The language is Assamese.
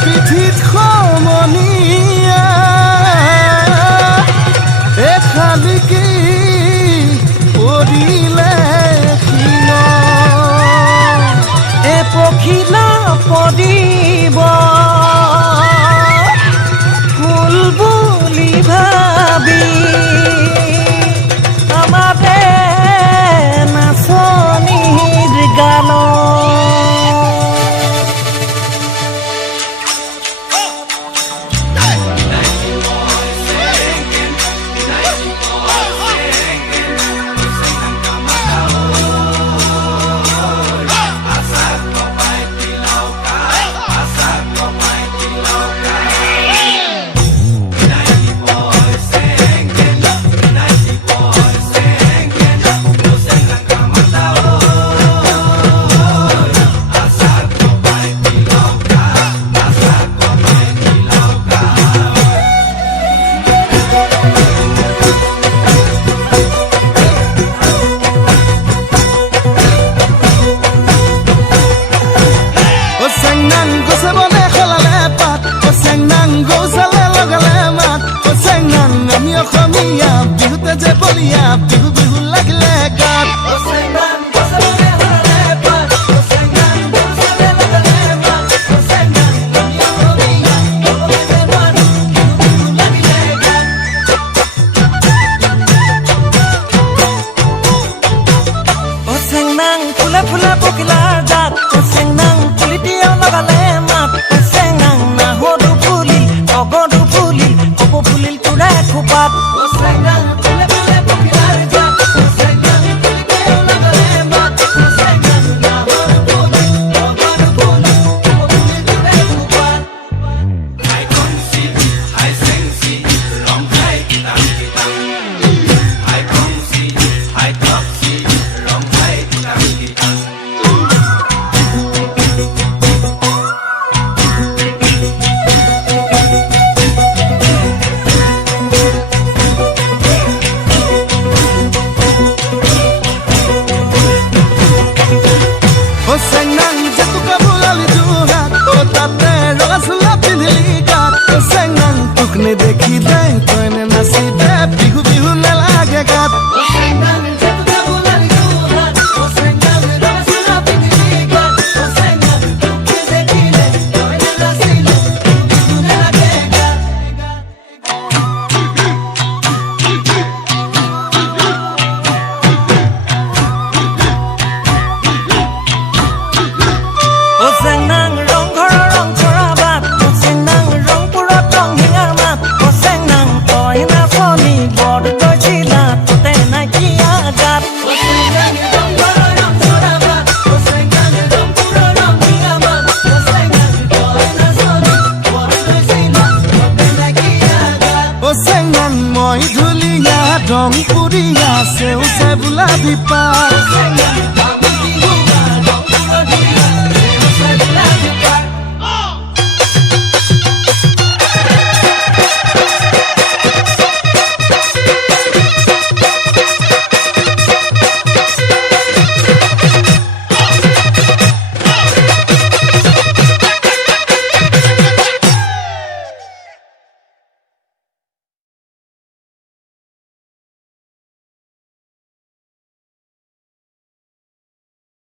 পিঠিত সমনীয়া খালিকি পৰিলে কিন পখিলা পৰিব ফুল বুলি ভাবি আমাৰে নাচনীৰ গানত বিহুতে যে বলিয়া বিহু বিহু লাগিলে গাত ফুলে ফুলে পখিলাৰ জাত চেংনাং ফুলি দিয়াও লগালে মাত চেংনাং নাহৰো ফুলিল অগৰো ফুলিল কপৌ ফুলিল তোৰে খোপাত দেখিলে তইনে নাচিলে বিহু বিহু নেলাগে গাত মই ধুলিয়া ৰং পুৰিয়া সেউজে বোলা বিপা